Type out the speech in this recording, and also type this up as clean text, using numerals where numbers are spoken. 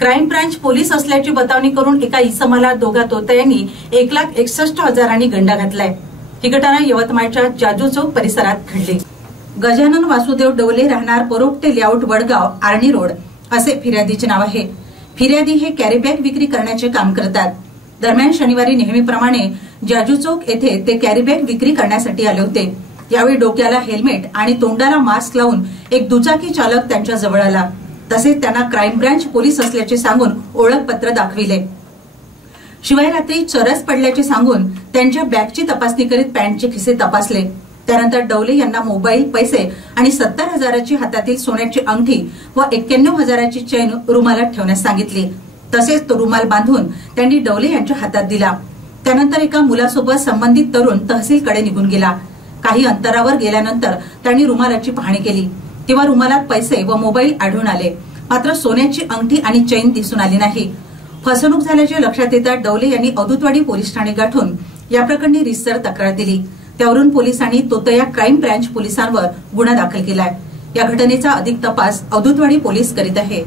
Crime branch police असल्याची बतावणी करून एका इसमाला दोघा तोतयांनी 1,61,000 गंडा घातलाय। ही घटना यवतमाळच्या जाजू चौक परिसरात घडली। गजानन वासुदेव डवले राहणार परोक्ते लेआउट वडगाव आर्णी रोड असे फिर्यादीचे नाव आहे। फिर्यादी हे कॅरीबॅग विक्री करण्याचे काम करतात। दरम्यान शनिवारी नेहमीप्रमाणे जाजू चौक येथे ते कॅरीबॅग विक्री करण्यासाठी आले होते। यावेळी डोक्याला हेल्मेट आणि तोंडाला मास्क लावून एक दुचाकी चालक त्यांच्या जवळ आला। तसेच त्यांना क्राईम ब्रांच पोलीस असल्याचे सांगून ओळखपत्र दाखविले। शिवाय रात्री चरस पडल्याचे सांगून त्यांच्या बॅगची तपासणी करीत पॅन्टचे खिसे तपासले। त्यानंतर डवले यांना मोबाईल, पैसे आणि 70,000ची हातातील सोन्याची अंगठी व 91,000ची चैन रुमालात ठेवण्यास सांगितली। तसेच तो रुमाल बांधून त्यांनी डवले यांच्या हातात दिला। त्यानंतर एका मुलासोबत संबंधित तरुण तहसीलकडे निघून गेला। काही अंतरावर गेल्यानंतर त्यांनी रुमालाची पाहणी केली तेव्हा रुमालात पैसे व मोबाईल आढळून आले, मात्र सोन्याची अंगठी आणि चैन दिसून आली नाही। फसवणूक झाल्याचे लक्षात येता डवले यांनी औदुतवाडी पोलीस ठाणे गाठून या प्रकरणी रितसर तक्रार दिली। त्यावरून पोलिसांनी तोतया क्राईम ब्रांच पोलिसांवर गुन्हा दाखल केलाय। या घटनेचा अधिक तपास औदुतवाडी पोलीस करीत आहे।